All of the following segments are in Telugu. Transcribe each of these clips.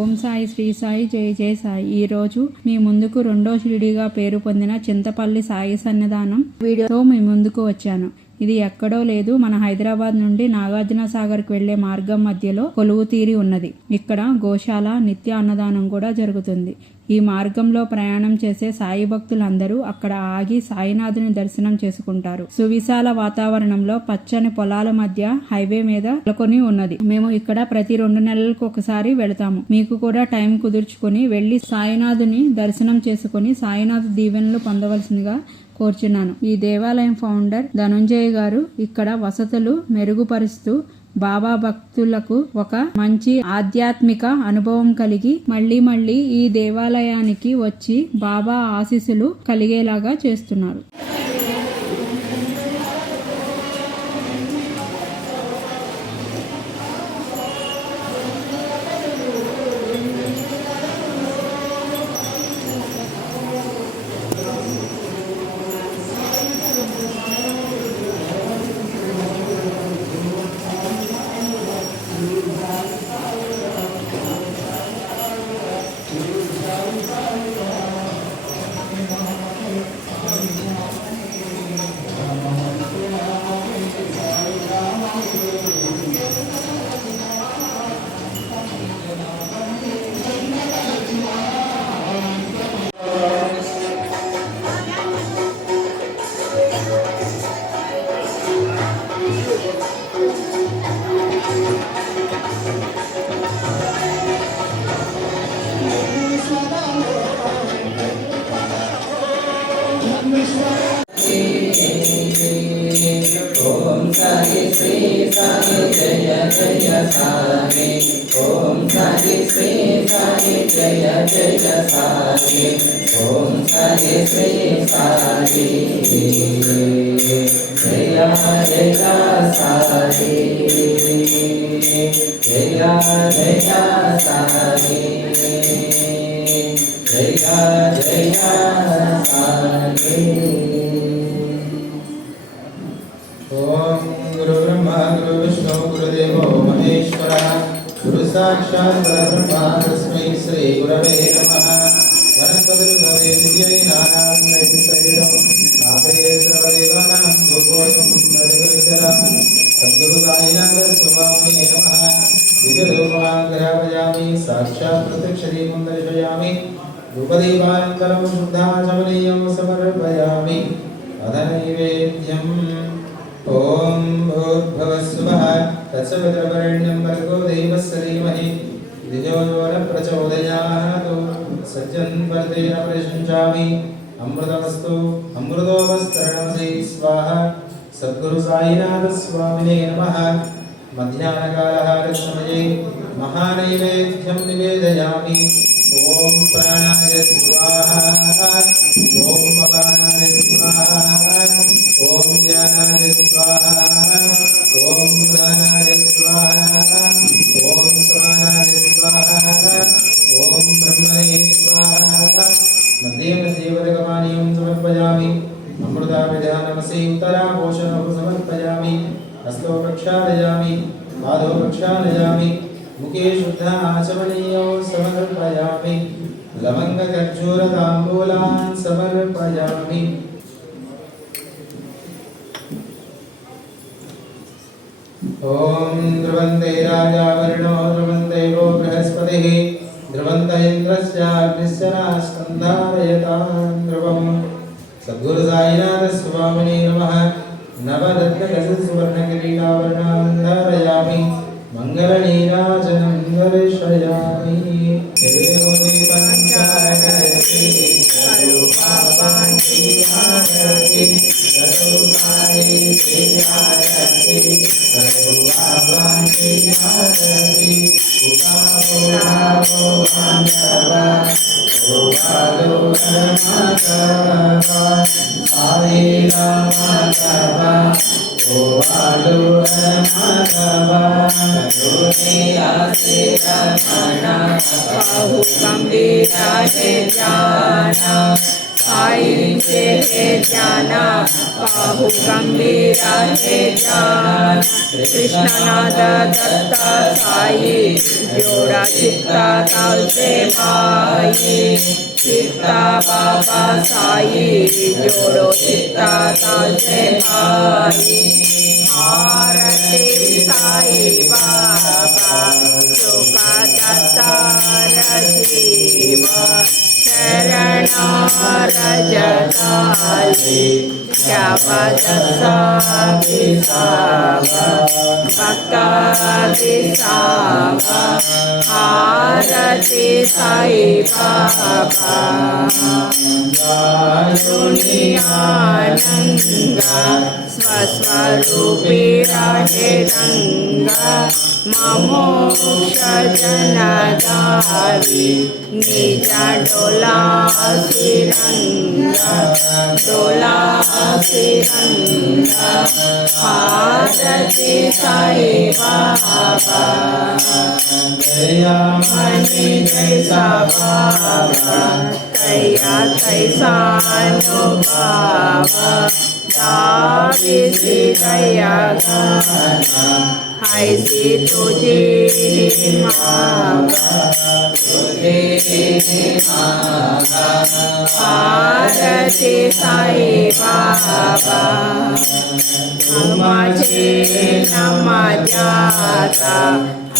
ఓం సాయి శ్రీ సాయి జై జై సాయి. ఈరోజు మీ ముందుకు రెండో షిరిడిగా పేరు పొందిన చింతపల్లి సాయి సన్నిధానం వీడియోతో మీ ముందుకు వచ్చాను. ఇది ఎక్కడో లేదు, మన హైదరాబాద్ నుండి నాగార్జున సాగర్కి వెళ్లే మార్గం మధ్యలో కొలువు తీరి ఉన్నది. ఇక్కడ గోశాల, నిత్య అన్నదానం కూడా జరుగుతుంది. ఈ మార్గంలో ప్రయాణం చేసే సాయి భక్తులందరూ అక్కడ ఆగి సాయినాథుని దర్శనం చేసుకుంటారు. సువిశాల వాతావరణంలో పచ్చని పొలాల మధ్య హైవే మీద నెలకొని ఉన్నది. మేము ఇక్కడ ప్రతి 2 నెలలకు ఒకసారి వెళతాము. మీకు కూడా టైం కుదుర్చుకుని వెళ్లి సాయినాథుని దర్శనం చేసుకుని సాయినాథ్ దీవెనలు పొందవలసిందిగా కోరుచున్నాను. ఈ దేవాలయం ఫౌండర్ ధనుంజయ గారు ఇక్కడ వసతులు మెరుగుపరుస్తూ బాబా భక్తులకు ఒక మంచి ఆధ్యాత్మిక అనుభవం కలిగి మళ్ళీ ఈ దేవాలయానికి వచ్చి బాబా ఆశీస్సులు కలిగేలాగా చేస్తున్నారు. ఓం సాయి శ్రీ సాయి జయ జయ సాయి. ఓం సాయి శ్రీ సాయి జయ జయ సాయి. ఓం సాయి శ్రీ సాయి జయ జయ సాయి. జయ జయ సాయి. జయ జయ సాయి. ఓం గురు బ్రహ్మ గురు విష్ణు గురుదేవో మహేశ్వర గురు సాక్షాత్ పరబ్రహ్మ తస్మై శ్రీ గురవే నమః. వనస్పతిర్భవే విద్యై నానాన్వైకైకం నాథే సర్వదేవానాం గోపోషం పరిగృహ్యతాం. సద్గురు సాయినాథ స్వామినే నమః. దివ్యరూపాగ్రహయామి సాక్షాత్ ప్రత్యక్షదీపం దర్శయామి. ధూపదీపానంతరం శుద్ధాచమనీయం సమర్పయామి. అధనైవేద్యం. ఓం భూర్భువస్సువః తత్సవితుర్వరేण्यं భర్గో దేవस्य ధీమహి ధియో యో న ప్రచోదయాత్. సజ్జన్వర్తేన ప్రశంసామి. అమృతమస్తు అమృతోపస్తరణమసి స్వాహా. సద్గురు సాయినాథ స్వామినే నమః. మధ్యాహ్నకాలహారసమయే మహానైవేద్యం నివేదయామి. ఓం ప్రాణాయ స్వాహా. ఓం అపానాయ స్వాహా. ఓం జ్ఞానాయ స్వాహా. ఓం ఉదానాయ స్వాహా. ఓం సమానాయ స్వాహా. ఓం బ్రహ్మణే స్వాహా. మధ్యే మధ్యే వరగమానీయం సమర్పయామి. అమృతాభిధానమసి ఉత్తరాపోషణం సమర్పయామి. హస్తో ప్రక్షాళయామి. పాదో ప్రక్షాళయామి. ముఖే శుద్ధ ఆచమనీయం సమర్పయామి. లవంగ ఖర్జూర తాంబూలాన్ సమర్పయామి. ఓం ధ్రువంతే రాజా వరుణో ధ్రువంతే గో బృహస్పతిః ధ్రువంత ఇంద్రస్యాగ్నిశ్చ స్కంధారయతాం ధ్రువం. సద్గురు సాయినాథ స్వామినే నమః. నవరత్నకలశ సువర్ణ కిరీటాభరణాన్ ధారయామి. మంగళనీరాజనం దర్శయామి. దేవోని పంచాయతి సర్వపాపాంతి హారతి. సర్వపాయి శ్రీయాయతి సర్వపాపాంతి హారతి. ఉపావో మాధవ ఓపాలో మాధవ సాయి రామాధవ ఓపాలో మాధవ. కరుణే ఆశే రమణ బాహు గంభీరాయ జ్ఞాన पाहिजे हे ज्ञान पाहू गंभीर हे ज्ञान कृष्णनाद दत्त साई जोडा चित्ता तालचे माई चित्ता बाबा साई जोडो चित्ता तालचे माई आरती साई बाबा सुखा दत्ता रजीव शरण रजताली जपदसा भक्ता विसावा आरती साई बाबा दुनियानंगा स्वस्वरूपी रहे रंगा ममोक्ष जनदारी निज डोला सिरंगा आरती साई बाबा मणि जैसा बाबा तैया तैसा अनुभावा दाविसी दया गाना ऐसी तुझे आरती साई बाबा माझे नम जाता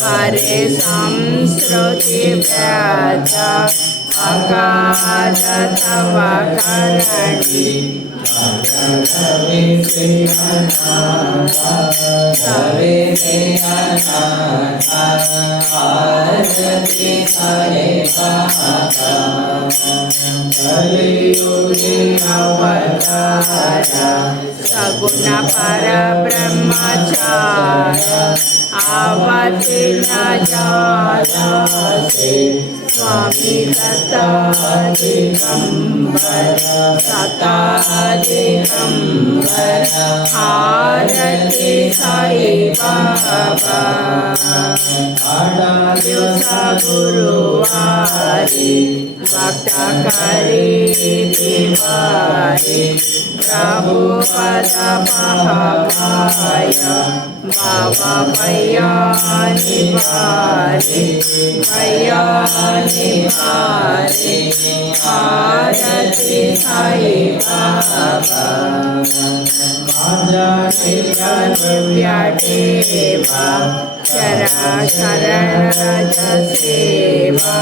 हरे संस्कृती व्याजा अकाल तव करणी सगुण पर ब्रह्मचार आवती न जासे स्वामी दत्ता दिगंबर सता दिगंबर आरती साई बाबा गुरुवारी भक्त करी बिवारी प्रभु पद महामाय बाबा भैया निवारी आरती साई बाबा व्यादेवा शरण सेवा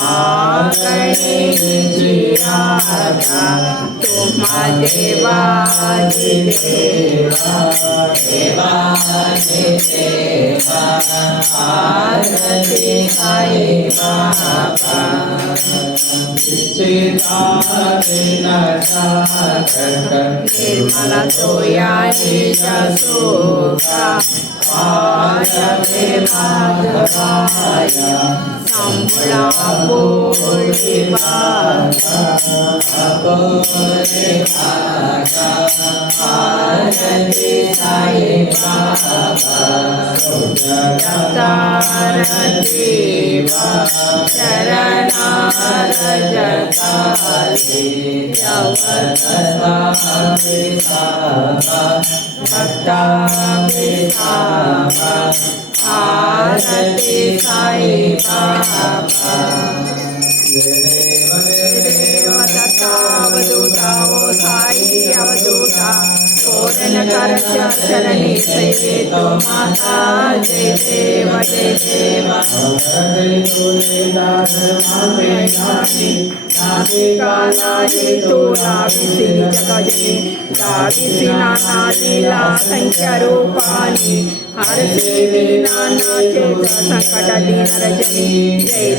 मागणी जियादा तुम देवा देवा आरती साई बाबा निर्मला सोया निज सोगा माधवाय संबुला बोली आरती साई बाबा देवा शरण रजताली जगदसा भक्ता विसावा आरती साई बाबा अवधूता वो साई अवधूता पूर्ण कर चरणी से तो माता जय देव नासिका नारी तो नाविसी जगजनी नाविसी नाना लीला संख्या रूपानी हर देवी नाना चेत संकट दीन रजनी जय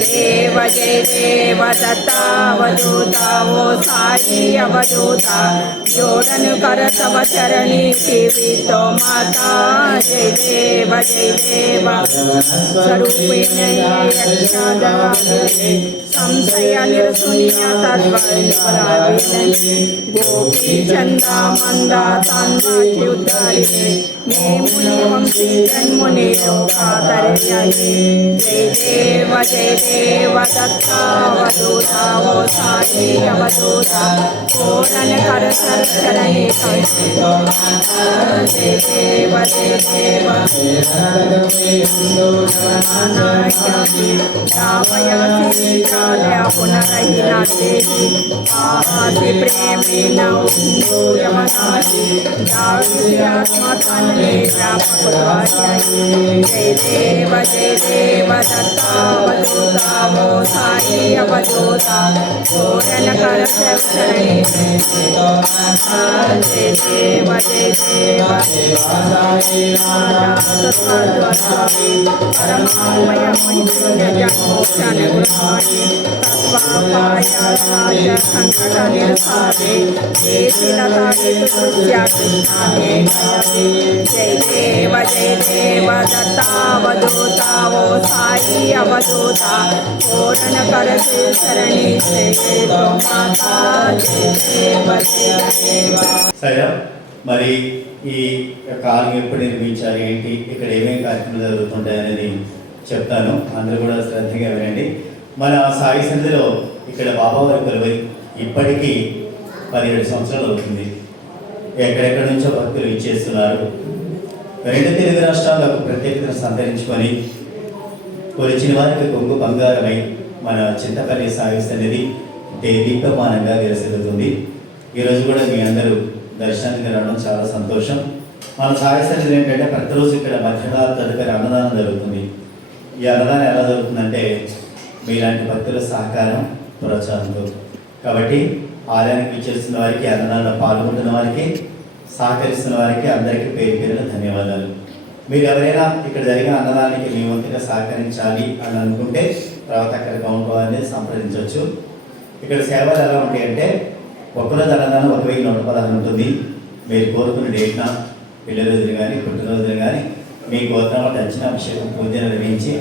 देव दत्ता अवधूता वो साई अवधूता जोड़न कर तव चरणी टीवी तो माता जय देव स्वरूपिणी संशय निरसुनिया तद्वैत गोपी चंदा मंदा तन्वाची उद्धारिणे मुनि वंशी जन्मुनि लोकातर्याये जय देव दत्तावधूता वो साई अवधूता पूर्ण कर शरणे जय देव रामया पुनरहिनाते आदि प्रेमेण यमनादि दास्यात्मतन्मे व्यापकवाय जय देव दत्तावधूता वो साई अवधूता पूर्ण कर शरणे जय देव परमामय मोक्षान गृहाणि तत्वापाय संकट निर्सारे देशिलता विदुष्यात्माने जय देव दत्तावधूता वो साई अवधूता पूर्ण कर शरणे जय माता जय देव సరే మరి ఈ యొక్క ఆలయం ఎప్పుడు నిర్మించాలి ఏంటి ఇక్కడ ఏమేమి కార్యక్రమాలు జరుగుతుంటాయి అనేది చెప్తాను. అందరూ కూడా శ్రద్ధగా వినండి. మన సాయి సన్నిధిలో ఇక్కడ బాబావారి కొలువై ఇప్పటికీ 17 సంవత్సరాలు అవుతుంది. ఎక్కడెక్కడి నుంచో భక్తులు ఇచ్చేస్తున్నారు. 2 తెలుగు రాష్ట్రాలకు ప్రత్యేకతను సంతరించుకొని కొలిచిన వారికి కొంగు బంగారమై మన చింతపల్లి సాయి సన్నిధి దీపమానంగా విరసిల్లుతుంది. ఈరోజు కూడా మీ అందరూ దర్శనానికి రావడం చాలా సంతోషం. మన సాయి సన్నిధి ఏంటంటే ప్రతిరోజు ఇక్కడ మధ్యాహ్నాలు తదుపరి అన్నదానం జరుగుతుంది. ఈ అన్నదానం ఎలా జరుగుతుందంటే మీలాంటి భక్తుల సహకారం ప్రోత్సాహంతో. కాబట్టి ఆలయానికి విచ్చేస్తున్న వారికి, అన్నదానంలో పాల్గొంటున్న వారికి, సహకరిస్తున్న వారికి అందరికీ పేరు పేరున ధన్యవాదాలు. మీరు ఎవరైనా ఇక్కడ జరిగిన అన్నదానానికి మీ వంతుగా సహకరించాలి అని అనుకుంటే తర్వాత అక్కడ కౌంటర్ అనేది సంప్రదించవచ్చు. ఇక్కడ సేవలు ఎలా ఉంటాయంటే ఒక్కరోజు అన్నదానం 1116 ఉంటుంది. మీరు కోరుకున్న డేట్న పెళ్లి రోజులు కానీ పుట్టినరోజులు కానీ మీ గోత్రం నచ్చిన అభిషేకం పూజలు నిర్వహించి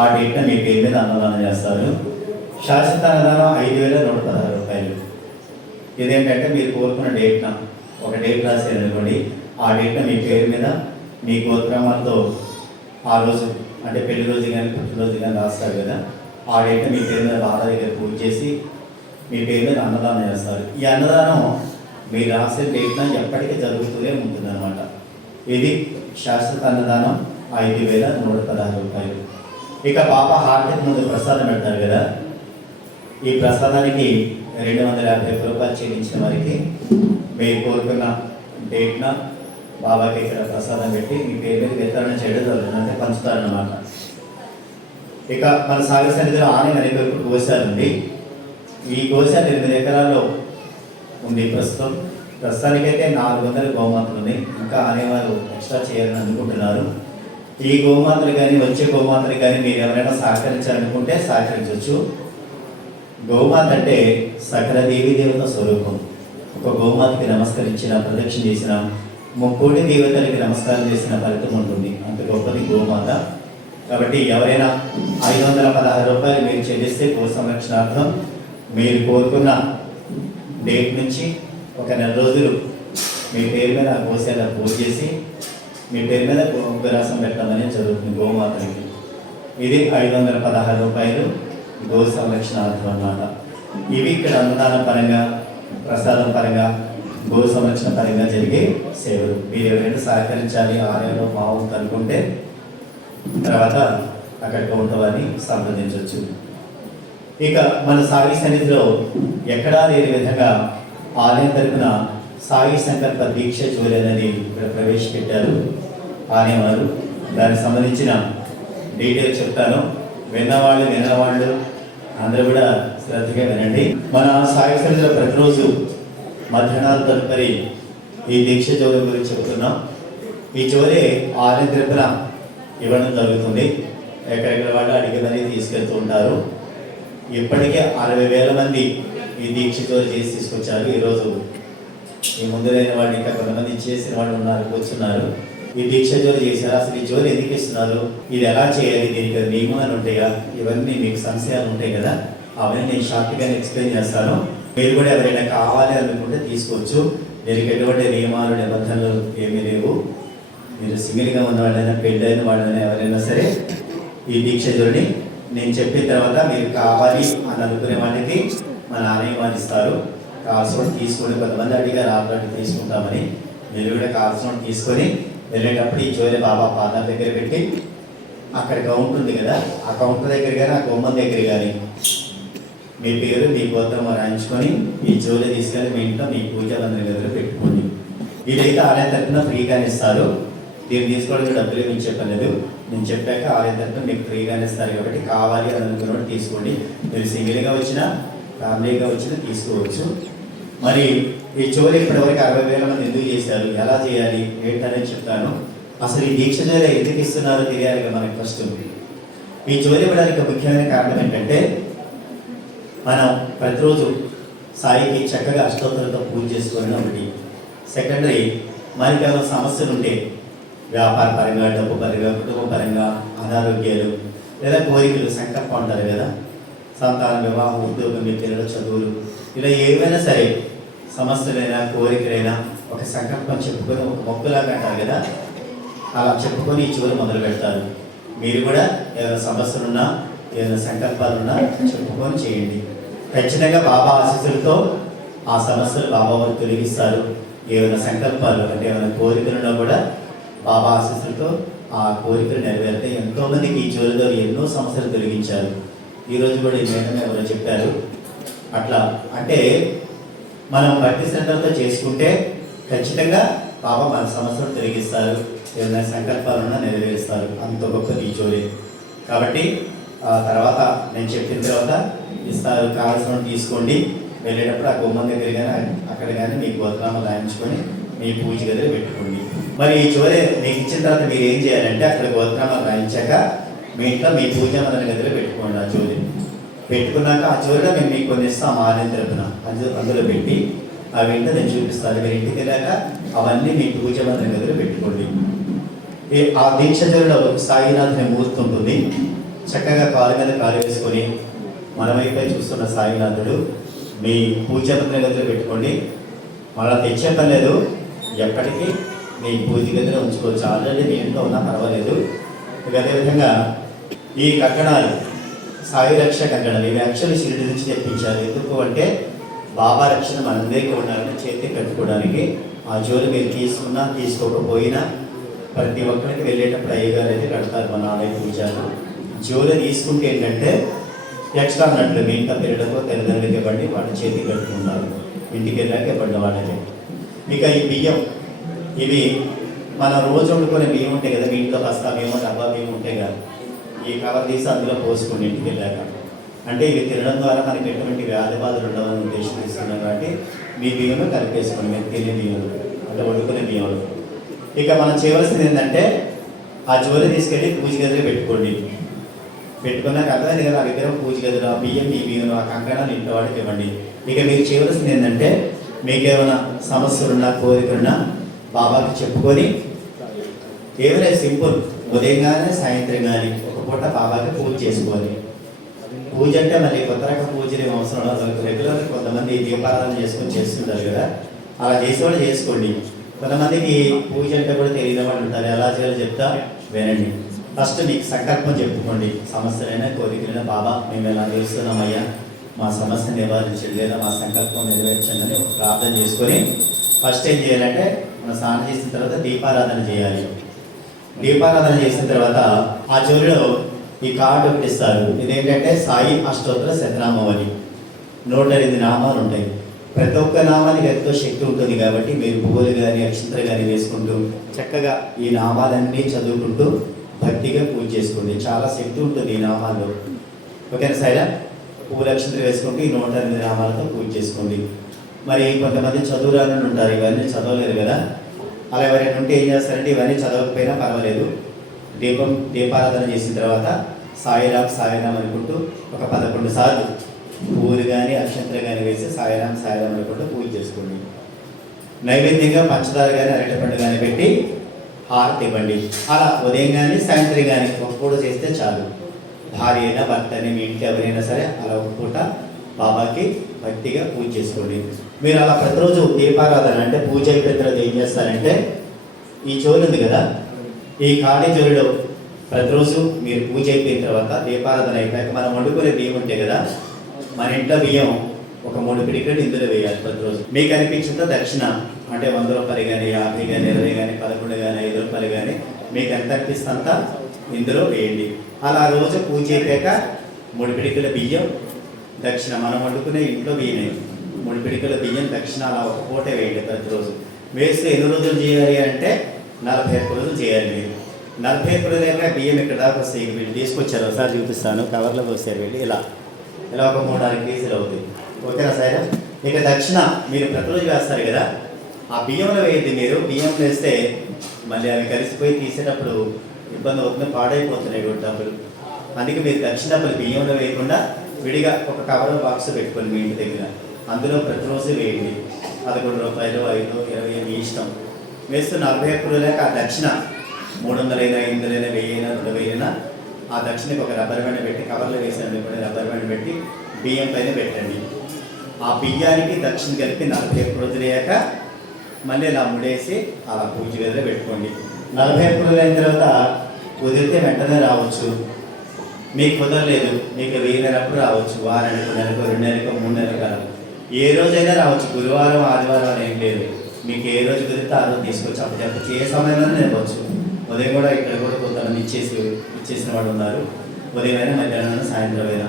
ఆ డేట్న మీ పేరు మీద అన్నదానం చేస్తారు. శాశ్వత అన్నదానం 5116 రూపాయలు. ఇదేంటంటే మీరు కోరుకున్న డేట్న ఒక డేట్ రాశారు అనుకోండి, ఆ డేట్న మీ పేరు మీద మీ గోత్రమాలతో ఆ రోజు అంటే పెళ్లి రోజు కానీ పుట్టినరోజు కానీ రాస్తారు కదా, ఆ డేట్న మీ పేరు మీద బాధ దగ్గర పూజ చేసి మీ పేరు మీద అన్నదానం చేస్తారు. ఈ అన్నదానం మీరు రాసే డేట్న ఎప్పటికీ జరుగుతూనే ఉంటుంది అన్నమాట. ఇది శాశ్వత అన్నదానం 5116 రూపాయలు. ఇక పాప హార్దిక్ ముందు ప్రసాదం పెడతారు కదా, ఈ ప్రసాదానికి 251 రూపాయలు చెల్లించిన వారికి మీరు కోరుకున్న డేట్న బాబాకి ఇక్కడ ప్రసాదం పెట్టి మీ పేరు మీద వితరణ చేయడం జరుగుతుంది, అంటే పంచుతారన్నమాట. ఇక మన సాగర్ సన్నిధిలో ఆలయం అనేక గోశాల ఉంది. ఈ గోశాల 8 ఎకరాల్లో ఉంది ప్రస్తుతానికైతే 400 గోమాతలు ఉన్నాయి. ఇంకా ఆలయవారు ఎక్స్ట్రా చేయాలని అనుకుంటున్నారు. ఈ గోమాతలు కానీ వచ్చే గోమాతలు కానీ మీరు ఎవరైనా సహకరించాలనుకుంటే సహకరించవచ్చు. గోమాత అంటే సకల దేవీ దేవత స్వరూపం. ఒక గోమాతకి నమస్కరించిన, ప్రదక్షిణ చేసిన, 3 దేవతలకి నమస్కారం చేసిన ఫలితం ఉంటుంది. అంత గొప్పది గోమాత. కాబట్టి ఎవరైనా 516 రూపాయలు మీరు చెల్లిస్తే గో సంరక్షణార్థం మీరు కోరుకున్న డేట్ నుంచి ఒక 1 నెల రోజులు మీ పేరు మీద ఆ గోశాల పూజ చేసి మీ పేరు మీద గోగ్రాసం పెట్టమని జరుగుతుంది గోమాతకి. ఇది 516 రూపాయలు గో సంరక్షణార్థం అన్నమాట. ఇవి ఇక్కడ అన్నదానం పరంగా, ప్రసాదం పరంగా, గో సంరక్షణ పరంగా జరిగే సేవలు. మీరు ఎవరైనా సహకరించాలి ఆలయంలో బాగుంది అనుకుంటే తర్వాత అక్కడికి ఉండవని సంప్రదించవచ్చు. ఇక మన సాయి సన్నిధిలో ఎక్కడా లేని విధంగా ఆలయం తరపున సాయి సంకల్ప దీక్ష జ్యోతి అనేది ఇక్కడ ప్రవేశపెట్టారు ఆలయం వారు. దానికి సంబంధించిన డీటెయిల్స్ చెప్తాను. విన్నవాళ్ళు విన్నవాళ్ళు అందరూ కూడా శ్రద్ధగా వినండి. మన సాయి సన్నిధిలో ప్రతిరోజు మధ్యాహ్నాలు తదుపరి ఈ దీక్ష జ్యోతి గురించి చెప్తున్నాం. ఈ జ్యోతి ఆలయం తరపున ఇవ్వడం జరుగుతుంది. ఎక్కడెక్కడ వాళ్ళు అడిగేదని తీసుకెళ్తూ ఉంటారు. ఇప్పటికే 60,000 మంది ఈ దీక్ష జ్యోతి చేసి తీసుకొచ్చారు. ఈరోజు ఈ ముందు లేని వాళ్ళు ఇంకా కొంతమంది చేసిన వాళ్ళు ఉన్నారు, కూర్చున్నారు. ఈ దీక్ష జ్యోతి చేశారు. అసలు ఈ జ్యోతి ఎందుకు ఇస్తున్నారు, ఇది ఎలా చేయాలి, దీనికి నియమాలు ఉంటాయా, ఇవన్నీ మీకు సంశయాలు ఉంటాయి కదా, అవన్నీ నేను షార్ట్గా ఎక్స్ప్లెయిన్ చేస్తాను. మీరు కూడా ఎవరైనా కావాలి అనుకుంటే తీసుకోవచ్చు. దీనికి ఎటువంటి నియమాలు నిబంధనలు ఏమీ లేవు. మీరు సింగిల్గా ఉన్న వాళ్ళైనా పెళ్ళైన వాళ్ళైనా ఎవరైనా సరే ఈ దీక్ష జోడిని నేను చెప్పిన తర్వాత మీరు కావాలి అని అనుకునే వాళ్ళకి మన ఆలయం వాళ్ళు ఇస్తారు. కావాల్సిన తీసుకోండి. కొంతమంది అడిగారు ఆల్రెడీ తీసుకుంటామని. మీరు కూడా కావాల్సిన తీసుకొని వెళ్ళేటప్పుడు ఈ జోలి బాబా పాదాల దగ్గర పెట్టి అక్కడ కౌంటర్ ఉంది కదా, ఆ కౌంటర్ దగ్గర కానీ ఆ గుమ్మం దగ్గర కానీ మీ పేరు మీ గోత్రం రాయించుకొని ఈ జోలి తీసుకెళ్ళి మీ ఇంట్లో మీ పూజా మందిరం దగ్గర పెట్టుకోండి. ఇదైతే ఆలయం తరఫున ఫ్రీగానే ఇస్తారు. దీన్ని తీసుకోవడానికి డబ్బులు ఏమి చెప్పలేదు. నేను చెప్పాక ఆలయం తరఫున మీకు ఫ్రీగానే ఇస్తారు కాబట్టి కావాలి అని అనుకున్నప్పుడు తీసుకోండి. మీరు సింగిల్గా వచ్చినా ఫ్యామిలీగా వచ్చినా తీసుకోవచ్చు. మరి ఈ జోలి ఇప్పటివరకు 60,000 మంది ఎందుకు చేశారు, ఎలా చేయాలి ఏంటనేది చెప్తాను. అసలు ఈ దీక్ష జోలి ఎందుకు ఇస్తున్నారో తెలియాలి కదా మనకి. ఫస్ట్ ఈ జోలి ఇవ్వడానికి ముఖ్యమైన కారణం ఏంటంటే మనం ప్రతిరోజు సాయికి చక్కగా అష్టోత్తరంతో పూజ చేసుకోవడం ఒకటి. సెకండరీ మనకి ఏమైనా సమస్యలు ఉంటే వ్యాపార పరంగా, డబ్బు పరంగా, కుటుంబ పరంగా, అనారోగ్యాలు లేదా కోరికలు, సంకల్పం అంటారు కదా, సంతానం, వివాహం, ఉద్యోగం, మీ పిల్లల చదువులు, ఇలా ఏవైనా సరే సమస్యలైనా కోరికలైనా ఒక సంకల్పం చెప్పుకొని ఒక మొక్కులాగా అంటారు కదా, అలా చెప్పుకొని ఈ చివరి మొదలు పెడతారు. మీరు కూడా ఏదైనా సమస్యలున్నా ఏదైనా సంకల్పాలున్నా చెప్పుకొని చేయండి. ఖచ్చితంగా బాబా ఆశీస్సులతో ఆ సమస్యలు బాబా వారు తొలగిస్తారు. ఏమైనా సంకల్పాలు అంటే ఏమైనా కోరికలున్నా కూడా బాబా ఆశీస్సులతో ఆ కోరికలు నెరవేరుతాయి. ఎంతోమందికి ఈ జోలిలో ఎన్నో సమస్యలు తొలగించారు. ఈరోజు కూడా ఈ మేడం ఎవరో చెప్పారు. అట్లా అంటే మనం భక్తి శ్రద్ధలతో చేసుకుంటే ఖచ్చితంగా బాబా మన సమస్యలు తొలగిస్తారు. ఏమైనా సంకల్పాలున్నా నెరవేరుస్తారు. అంత గొప్పది ఈ జోలి. కాబట్టి ఆ తర్వాత నేను చెప్పిన తర్వాత ఇస్తారు. కావాల్సిన తీసుకోండి. వెళ్ళేటప్పుడు ఆ గుమ్మం దగ్గర కానీ అక్కడ కానీ మీ గోత్రాలు రాయించుకొని మీ పూజ గదిలో పెట్టుకోండి. మరి ఈ జోలి మీకు ఇచ్చిన తర్వాత మీరు ఏం చేయాలంటే అక్కడ గోత్రాలు రాయించాక మీ ఇంట్లో మీ పూజ మన గదిలో పెట్టుకోండి. ఆ జోలి పెట్టుకున్నాక ఆ జోలిలో మేము మీకు కొన్ని ఇస్తాం ఆలయం తరపున. అందులో పెట్టి అవి ఇంట్లో నేను చూపిస్తాను. మీరు ఇంటికి వెళ్ళాక అవన్నీ మీ పూజ మందిరం గదిలో పెట్టుకోండి. ఆ దీక్ష జోలిలో సాయినాథుని మూర్తి ఉంటుంది. చక్కగా కాలు మీద కాలు వేసుకొని మన వైపే చూస్తున్న సాయినాథుడు మీ పూజ మందిరం గదిలో పెట్టుకోండి. మళ్ళీ తెచ్చే పని లేదు. ఎప్పటికీ మీ పూజ గదిలో ఉంచుకోవచ్చు. ఆల్రెడీ మీ ఇంట్లో ఉన్నా పర్వాలేదు. ఇక అదేవిధంగా ఈ కంకణాలు సాయి రక్ష కంకణాలు ఇవి యాక్చువల్లీ షిరిడి నుంచి తెప్పించారు. ఎందుకు అంటే బాబా రక్షణ మనందరికీ ఉండాలని చేతి కట్టుకోవడానికి. ఆ జోలు మీరు తీసుకున్నా తీసుకోకపోయినా ప్రతి ఒక్కరికి వెళ్ళేటప్పుడు అయ్యగారు అయితే కడతారు మన ఆలయ పూజలు. జోలు తీసుకుంటే ఏంటంటే ఎక్స్ట్రా అన్నట్లు మీ ఇంట్లో పిల్లలకు తల్లిదండ్రులకి ఇవ్వండి, వాళ్ళ చేతికి కట్టుకున్నారు. ఇంటికి వెళ్ళాక ఇవ్వండి వాళ్ళకి. ఇక ఈ బియ్యం ఇవి మనం రోజు వండుకునే బియ్యం ఉంటాయి కదా, మీ ఇంట్లో బస్తా బియ్యం, డబ్బా బియ్యం ఉంటాయి కదా, ఈ కవర్ తీసి అందులో పోసుకోండి ఇంటికి వెళ్ళాక. అంటే ఇవి తినడం ద్వారా మనకి ఎటువంటి వ్యాధి బాధలు ఉండవని ఉద్దేశం తీసుకున్నాం కాబట్టి మీ బియ్యంలో కలిపేసుకోండి. మీరు తినే బియ్యం అంటే వండుకునే బియ్యంలో. ఇక మనం చేయవలసింది ఏంటంటే ఆ జోలి తీసుకెళ్ళి పూజ గదిలో పెట్టుకోండి. పెట్టుకున్నాక అర్థమైంది కదా, ఆ విగ్రహం పూజ గదిలో ఆ బియ్యం మీ బియ్యం ఆ కంకణాలు ఇంట్లో వాడికి ఇవ్వండి. ఇక మీరు చేయవలసింది ఏంటంటే మీకేమైనా సమస్యలున్నా కోరికలున్నా బాబాకి చెప్పుకొని ఏమైనా సింపుల్ ఉదయం కానీ సాయంత్రం కానీ ఒక పూట బాబాకి పూజ చేసుకోవాలి. పూజ అంటే మళ్ళీ కొత్త రకం పూజలు ఏం అవసరం లేదు. రెగ్యులర్గా కొంతమంది దీపారాధన చేసుకొని చేస్తుంటారు కదా, అలా చేసేవాళ్ళు చేసుకోండి. కొంతమందికి పూజ అంటే కూడా తెలియని వాళ్ళు ఉంటారు. ఎలా చేయాలో చెప్తా వినండి. ఫస్ట్ మీకు సంకల్పం చెప్పుకోండి. సమస్యలైనా కోరికలైనా బాబా మేము ఎలా చేస్తున్నామయ్యా, మా సమస్య నివారించండి లేదా మా సంకల్పం నెరవేర్చండి అని ఒక ప్రార్థన చేసుకొని ఫస్ట్ ఏం చేయాలంటే మనం స్నానం చేసిన తర్వాత దీపారాధన చేయాలి. దీపారాధన చేసిన తర్వాత ఆ జోలిలో ఈ కార్డు ఒకటి ఇస్తారు. ఇదేంటంటే సాయి అష్టోత్తర శతనామం అని 108 నామాలు ఉంటాయి. ప్రతి ఒక్క నామానికి ఎంతో శక్తి ఉంటుంది కాబట్టి మీరు పువ్వులు కానీ అక్షంతలు కానీ వేసుకుంటూ చక్కగా ఈ నామాలన్నీ చదువుకుంటూ భక్తిగా పూజ చేసుకోండి. చాలా శక్తి ఉంటుంది ఈ నామాల్లో. ఓకేనా సైరా? పువ్వులు అక్షంతలు వేసుకుంటూ ఈ 108 నామాలతో పూజ చేసుకోండి. మరి కొంతమంది చదువురాని ఉంటారు, ఇవన్నీ చదవలేరు కదా, అలా ఎవరైనా ఉంటే ఏం చేస్తారంటే ఇవన్నీ చదవకపోయినా పర్వాలేదు, దీపారాధన చేసిన తర్వాత సాయిరామ్ సాయిరామ్ అనుకుంటూ ఒక 11 సార్లు పువ్వులు కానీ అక్షంతలు కానీ వేసి సాయిరామ్ సాయిరామ్ అనుకుంటూ పూజ చేసుకోండి. నైవేద్యంగా పంచదార కానీ అరటిపండు కానీ పెట్టి హారతి ఇవ్వండి. అలా ఉదయం కానీ సాయంత్రం కానీ ఒక పూట చేస్తే చాలు. భార్య అయినా భర్త అయినా మీ ఇంట్లో ఎవరైనా సరే అలా ఒక పూట బాబాకి భక్తిగా పూజ చేసుకోండి. మీరు అలా ప్రతిరోజు దీపారాధన అంటే పూజ అయిపోయిన తర్వాత ఏం చేస్తారంటే ఈ జోలు ఉంది కదా, ఈ ఖాళీ జోలిలో ప్రతిరోజు మీరు పూజ అయిపోయిన తర్వాత దీపారాధన అయిపోయాక మనం వండుకునే బియ్యం ఉంటాయి కదా, మన ఇంట్లో బియ్యం ఒక 3 పిడికెలు ఇందులో వేయాలి ప్రతిరోజు. మీకు అనిపించిందో దక్షిణ అంటే 100 రూపాయలు కానీ 50 కానీ 20 కానీ 11 కానీ 5 రూపాయలు కానీ మీకు ఎంత అనిపిస్తే అంత ఇందులో వేయండి. అలా రోజు పూజ అయిపోయాక 3 పిడికెల బియ్యం దక్షిణ, మనం వండుకునే ఇంట్లో బియ్యమే 3 పిడికెల బియ్యం దక్షిణ అలా ఒక పూట వేయండి ప్రతిరోజు. వేస్తే ఎన్ని రోజులు చేయాలి అంటే 41 రోజులు చేయాలి. మీరు 41 రోజులైనా బియ్యం ఇక్కడ దాకా వస్తాయి. వీళ్ళు తీసుకొచ్చారు, ఒకసారి చూపిస్తాను. కవర్లో పోసారు వీళ్ళు, ఇలా ఒక 3-4 కేజీలు అవుతుంది. ఓకేనా సార్? ఇక దక్షిణ మీరు ప్రతిరోజు వేస్తారు కదా, ఆ బియ్యంలో వేయద్దు. మీరు బియ్యం వేస్తే మళ్ళీ అవి కలిసిపోయి తీసేటప్పుడు ఇబ్బంది అవుతుంది, పాడైపోతున్నాయి డబ్బులు. అందుకే మీరు దక్షిణ డబ్బులు బియ్యంలో వేయకుండా విడిగా ఒక కవర్ బాక్స్ పెట్టుకోండి మీ ఇంటి దగ్గర, అందులో ప్రతిరోజు వేయండి. 11 రూపాయలు 5, 20 మీ ఇష్టం. వేస్తూ 41 రోజులకి ఆ దక్షిణ 300 అయినా 800 అయినా 1000 అయినా 2000 అయినా ఆ దక్షిణకి ఒక రబ్బర్ బ్యాండ్ పెట్టి కవర్లో వేసాను కూడా రబ్బర్ బ్యాండ్ పెట్టి బియ్యం పైన పెట్టండి. ఆ బియ్యానికి దక్షిణ కలిపి 41 రోజులు అయ్యాక మళ్ళీ ఇలా ముడేసి అలా పూజ గదిలో పెట్టుకోండి. 41 రోజులు అయిన తర్వాత కుదిరితే వెంటనే రావచ్చు, మీకు కుదరలేదు మీకు వీలైనప్పుడు రావచ్చు. వారానికి, నెలకు, 2 నెలలకు, 3 నెలలకు కాదు, ఏ రోజైనా రావచ్చు. గురువారం ఆదివారం అని ఏం లేదు, మీకు ఏ రోజు కుదిరితే ఆ రోజు తీసుకొచ్చి అప్పుడు చెప్పచ్చు. ఏ సమయంలోనే నిలవచ్చు. ఉదయం కూడా ఇక్కడ కూడా కొంతమంది ఇచ్చేసిన వాళ్ళు ఉన్నారు. ఉదయం అయినా, మధ్యాహ్నం, సాయంత్రం అయినా.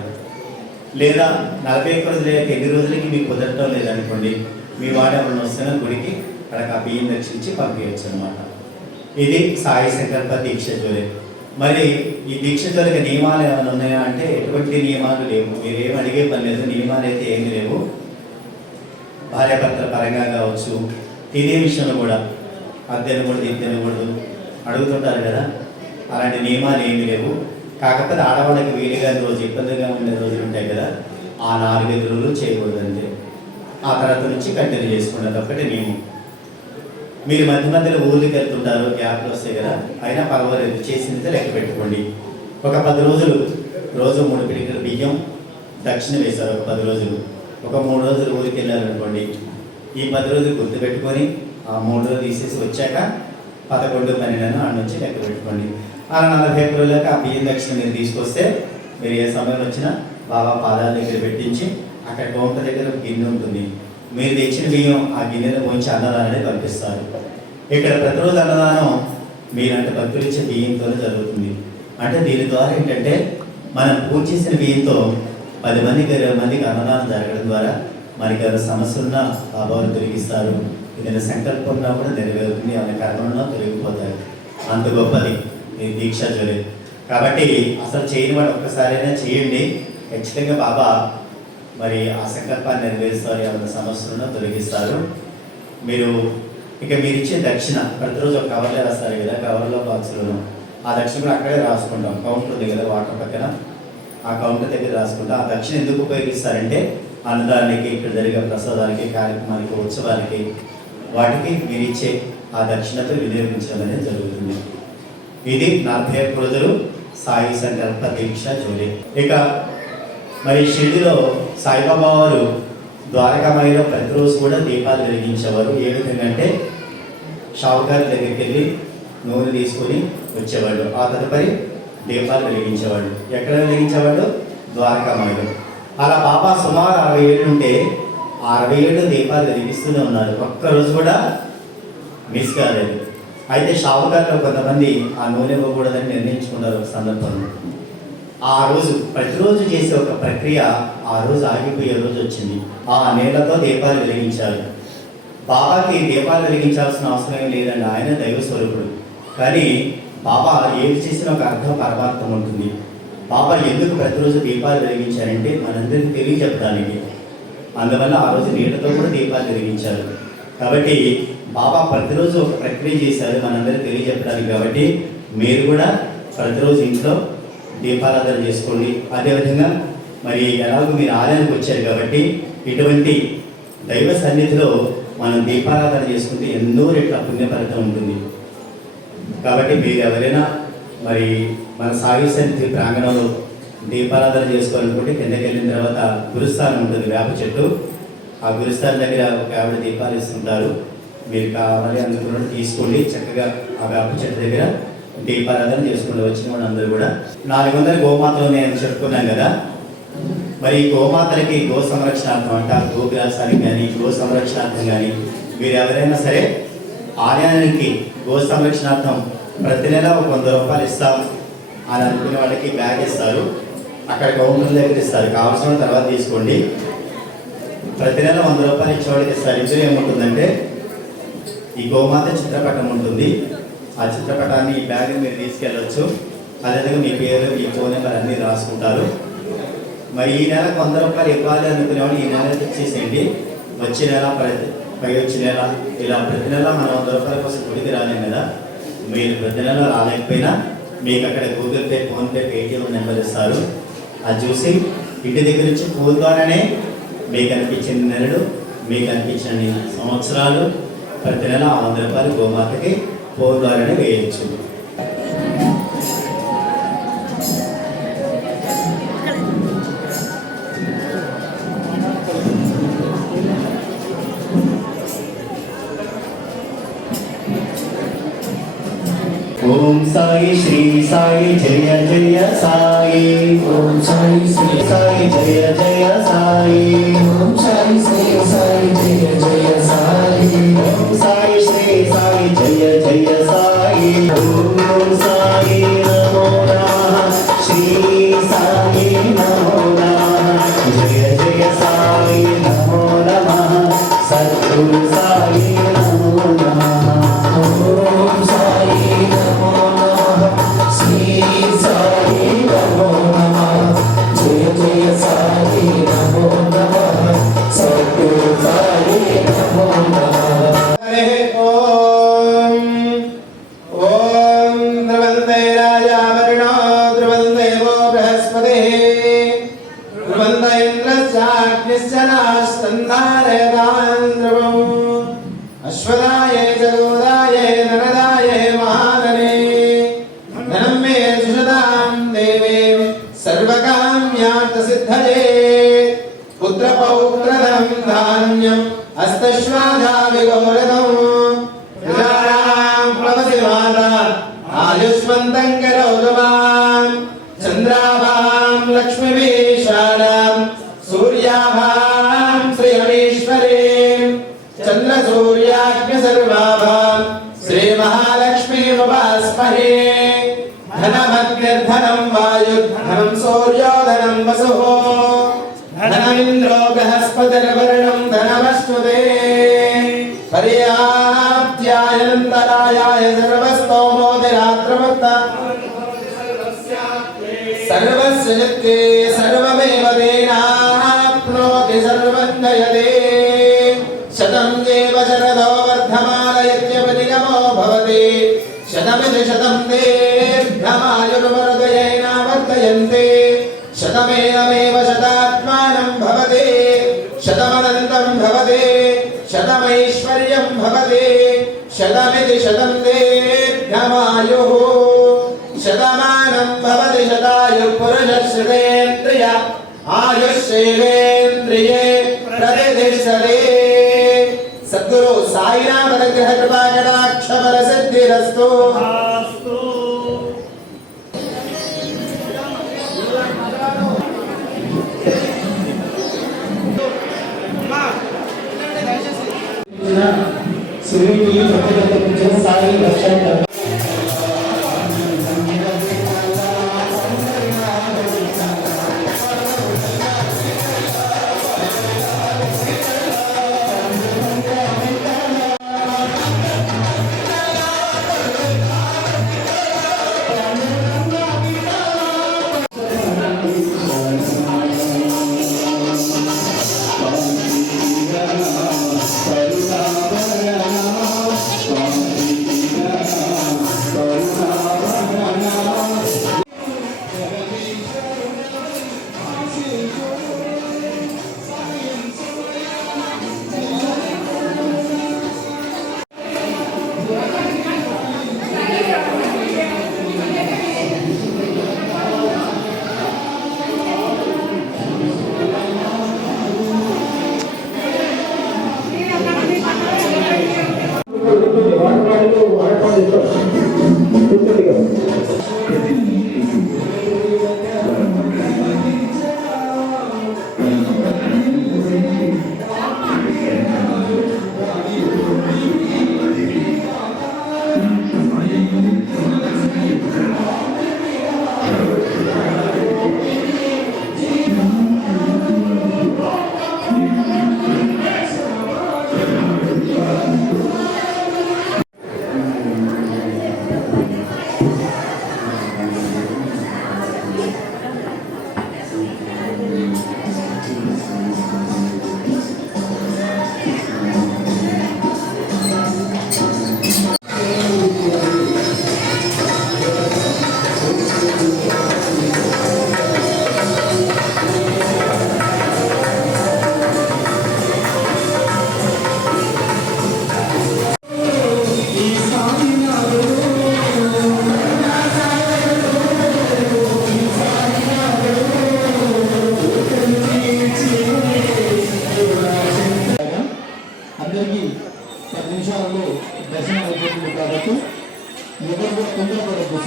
లేదా 41 రోజులు అయ్యాక ఎన్ని రోజులకి మీకు కుదరటం లేదనుకోండి, మీ వాడు ఎవరిని వస్తున్న గుడికి అక్కడికి ఆ బియ్యం దక్షించి పంపించవచ్చు అనమాట. ఇది సాయి సంకల్ప దీక్ష జ్యోతి. మరి ఈ దీక్ష జ్యోతికి నియమాలు ఏమైనా ఉన్నాయా అంటే ఎటువంటి నియమాలు లేవు. మీరు ఏమి అడిగే పని లేదు, నియమాలు అయితే ఏమి లేవు. భార్యాభర్తల పరంగా కావచ్చు, తినే విషయంలో కూడా అది తినకూడదు ఇది తినకూడదు అడుగుతుంటారు కదా, అలాంటి నియమాలు ఏమీ లేవు. కాకపోతే ఆడవాళ్ళకి వీలుగా రోజు ఇబ్బందిగా ఉండే రోజులు ఉంటాయి కదా, ఆ 4-5 రోజులు చేయకూడదు అంతే. ఆ తర్వాత నుంచి కంటిన్యూ చేసుకున్నది ఒకటి నియమం. మీరు మధ్య మధ్యలో ఊళ్ళకి వెళ్తుంటారు, గ్యాప్లు వస్తాయి కదా, అయినా పర్వాలేదు, చేసింది లెక్క పెట్టుకోండి. ఒక 10 రోజులు రోజు 3 పిడికెల బియ్యం దక్షిణ వేశారు. ఒక 10 రోజులు, ఒక 3 రోజులు ఊరికి వెళ్ళారనుకోండి, ఈ 10 రోజులు గుర్తుపెట్టుకొని ఆ 3 రోజులు తీసేసి వచ్చాక 11, 12 ఆడ నుంచి లెక్క పెట్టుకోండి. అలా 41 రోజులకి ఆ బియ్యం దక్షిణ మీరు తీసుకొస్తే మీరు ఏ సమయంలో వచ్చినా బాబా పాదాల దగ్గర పెట్టించి అక్కడ గోంట దగ్గర ఒక గిన్నె ఉంటుంది, మీరు తెచ్చిన బియ్యం ఆ గిన్నెలో పోయించి అన్నదానాన్ని పంపిస్తారు. ఇక్కడ ప్రతిరోజు అన్నదానం మీరంటే భక్తులు ఇచ్చే బియ్యంతోనే జరుగుతుంది. అంటే దీని ద్వారా ఏంటంటే మనం పూజ చేసిన బియ్యంతో 10 మందికి 20 మందికి అన్నదానం జరగడం ద్వారా మనకి ఎవరి సమస్య ఉన్నా బాబాను తొలగిస్తారు. ఏదైనా సంకల్పం ఉన్నా కూడా నెరవేరుతుంది, ఏమైనా కర్మలున్నా తొలగిపోతాయి. అంత గొప్పది ఈ దీక్ష జ్యోతి. కాబట్టి అసలు చేయని వాడు ఒక్కసారైనా చేయండి, ఖచ్చితంగా బాబా మరి ఆ సంకల్పాన్ని నెరవేరుస్తారు, ఏమైనా సమస్యలను తొలగిస్తారు. మీరు మీరు ఇచ్చే దక్షిణ ప్రతిరోజు ఒక కవర్లో రాస్తారు కదా, కవర్లో బాక్స్లోను ఆ దక్షిణ కూడా అక్కడే రాసుకుంటాం. కౌంటర్ ఉంది కదా వాటర్ పక్కన, ఆ కౌంటర్ దగ్గర రాసుకుంటాం. ఆ దక్షిణ ఎందుకు ఉపయోగిస్తారంటే అన్నదానికి, ఇక్కడ జరిగే ప్రసాదానికి, కార్యక్రమానికి, ఉత్సవానికి, వాటికి మీరు ఇచ్చే ఆ దక్షిణతో వినియోగించడం అనేది జరుగుతుంది. ఇది 41 రోజులు సాయి సంకల్ప దీక్ష జ్యోతి. ఇక మరి షిరిడిలో సాయిబాబా వారు ద్వారకామాయిలో ప్రతిరోజు కూడా దీపాలు వెలిగించేవారు. ఏ విధంగా అంటే షావుకారు దగ్గరికి వెళ్ళి నూనె తీసుకొని వచ్చేవాళ్ళు, ఆ తదుపరి దీపాలు వెలిగించేవాళ్ళు. ఎక్కడ వెలిగించేవాళ్ళు? ద్వారకామాయిలో. అలా బాబా సుమారు 60 ఏళ్ళు ఉంటే 60 ఏళ్ళు దీపాలు వెలిగిస్తూనే ఉన్నారు, ఒక్కరోజు కూడా మిస్ కాలేదు. అయితే షావుకారులో కొంతమంది ఆ నూనె ఇవ్వకూడదని నిర్ణయించుకున్నారు ఒక సందర్భంలో. ఆ రోజు ప్రతిరోజు చేసే ఒక ప్రక్రియ ఆ రోజు ఆగిపోయే రోజు వచ్చింది. ఆ నీళ్లతో దీపాలు వెలిగించారు. బాబాకి దీపాలు వెలిగించాల్సిన అవసరం లేదండి, ఆయన దైవ స్వరూపుడు. కానీ బాబా ఏది చేసినా ఒక అర్థం పరమార్థం ఉంటుంది. బాబా ఎందుకు ప్రతిరోజు దీపాలు వెలిగించారంటే మనందరికీ తెలియజెప్పడానికి. అందువల్ల ఆ రోజు నీళ్లతో కూడా దీపాలు వెలిగించారు. కాబట్టి బాబా ప్రతిరోజు ఒక ప్రక్రియ చేశారు మనందరికీ తెలియజెప్పడానికి. కాబట్టి మీరు కూడా ప్రతిరోజు ఇంట్లో దీపారాధన చేసుకోండి. అదేవిధంగా మరి ఎలాగో మీరు ఆలయానికి వచ్చారు కాబట్టి ఇటువంటి దైవ సన్నిధిలో మనం దీపారాధన చేసుకుంటే ఎన్నో రెట్ల పుణ్యఫలితం ఉంటుంది. కాబట్టి మీరు ఎవరైనా మరి మన సాయి సన్నిధి ప్రాంగణంలో దీపారాధన చేసుకోవాలనుకుంటే కిందకి వెళ్ళిన తర్వాత గురుస్థానం ఉంటుంది, వేప చెట్టు. ఆ గురుస్థానం దగ్గర ఒక ఆవిడ దీపాలు ఇస్తుంటారు. మీరు కావాలి అనుకున్నట్టు తీసుకోండి. చక్కగా ఆ వేప చెట్టు దగ్గర దీపారాధన చేసుకుంటూ వచ్చిన వాళ్ళందరూ కూడా 400 గోమాతలు నేను చెప్పుకున్నాను కదా. మరి ఈ గోమాతలకి గో సంరక్షణార్థం అంట, గోగ్రాసానికి కానీ గో సంరక్షణార్థం కానీ మీరు ఎవరైనా సరే ఆలయానికి గో సంరక్షణార్థం ప్రతి నెల ఒక 100 రూపాయలు ఇస్తాం అని అనుకునే వాళ్ళకి బ్యాగ్ ఇస్తారు. అక్కడ గవర్నమెంట్ దగ్గర ఇస్తారు, కావాల్సిన తర్వాత తీసుకోండి. ప్రతి నెల 100 రూపాయలు ఇచ్చేవాళ్ళకి ఇస్తారు. ఇందులో ఏముంటుందంటే ఈ గోమాత చిత్రపటం ఉంటుంది. ఆ చిత్రపటాన్ని ఈ బ్యాగ్ మీరు తీసుకెళ్ళొచ్చు. అదేవిధంగా మీ పేరు, మీ ఫోన్ నెంబర్ అన్నీ రాసుకుంటారు. మరి ఈ నెల 100 రూపాయలు ఇవ్వాలి అనుకునేవాళ్ళు ఈ నెల ఇచ్చేసేయండి. వచ్చే నెల పై వచ్చే నెల ఇలా ప్రతి నెల మనం 100 రూపాయల కోసం గుడికి రాలేం కదా. మీరు ప్రతి నెల రాలేకపోయినా మీకు అక్కడ Google pay, PhonePe, Paytm number ఇస్తారు. అది చూసి ఇంటి దగ్గర నుంచి ఫోన్ ద్వారానే మీకు అనిపించిన నెలలు, మీకు అనిపించిన సంవత్సరాలు ప్రతి నెల 100 రూపాయలు గోమాతకి ఫోన్ ద్వారానే వేయచ్చు. ఓం సాయి శ్రీ సాయి జయ జయ సాయి. ఓం సాయి శ్రీ సాయి జయ జయ సాయి. ఓం సాయి శ్రీ సాయి జయ జయ సాయి. ఓం సాయి శ్రీ సాయి జయ జయ సాయి. ఓం సాయి నమో నమః. శ్రీ సాయి నమో నమః. జయ జయ సాయి నమో నమః. సద్గురు సాయి నమో నమః. ఓం సాయి నమో నమః. శ్రీ సాయి నమో నమః. జయ జయ సాయి నమో నమః. సద్గురు సాయి నమో నమః. ఓం ధ్రువంతే రాజా వరుణో ధ్రువందేవో బృహస్పతిః ధ్రువంత ఇంద్రశ్చాగ్నిశ్చ నాస్తంధారేవాన్ ధ్రువం అశ్వదాయ జగోదాయ ధనదాయ మహాదనే ధనం మే సుషదాం దేవే సర్వకామ్యార్థసిద్ధయే పుత్రపౌత్రధనం ధాన్యం హస్తశ్వాధా విగౌరవం ఆయుష్మంతం కరోగమాం చంద్రాభాం లక్ష్మీశానాం సూర్యాభాం శ్రీమీశ్వరీం చంద్ర సూర్యాగ్ని సర్వాభాం శ్రీ మహాలక్ష్మీముపాస్మహే ధనమగ్నిర్ధనం వాయుర్ధనం సూర్యోధనం వసుః ధనమింద్రో బృహస్పతిర్వరుణం ధనమశ్నుతే పర్యాప్త్యాయంతరాయాయ సర్వస్తోమోదిరాత్రమత్త సర్వస్య నిత్యే సర్వమేవ తేనాప్నోతి సర్వం జయతే శతం జీవ శరదో వర్ధమానయత్యపనిగమో భవతి శతమితి శతం దీర్ఘమాయుర్వర్ధయేనావర్ధయంతే శతమేనమేవ శతాత్మానం భవతి శతమనంతం భవతి శతమైశ్వర్యం భవతి శతమితి శతం దీర్ఘమాయుః శతమానం భవతి శతాయుః పురుషశ్రుతేంద్రియ ఆయుష్యేంద్రియే ప్రతిష్ఠతే. సద్గురు సాయినాథ అనుగ్రహ కృపా కటాక్ష బల సిద్ధిరస్తు. శివుడికి ప్రత్యేకత పూజ సాయి రక్షణ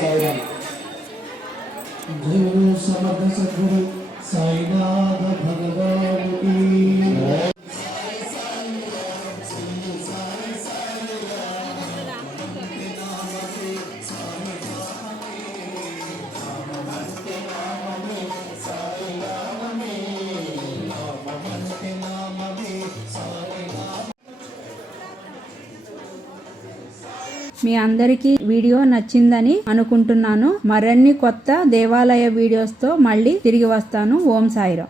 సాయిరామ్. జయ సమర్థ సద్గురు సాయినాథ భగవానుకి. మీ అందరికీ వీడియో నచ్చిందని అనుకుంటున్నాను. మరిన్ని కొత్త దేవాలయ వీడియోస్ తో మళ్ళీ తిరిగి వస్తాను. ఓం సాయిరాం.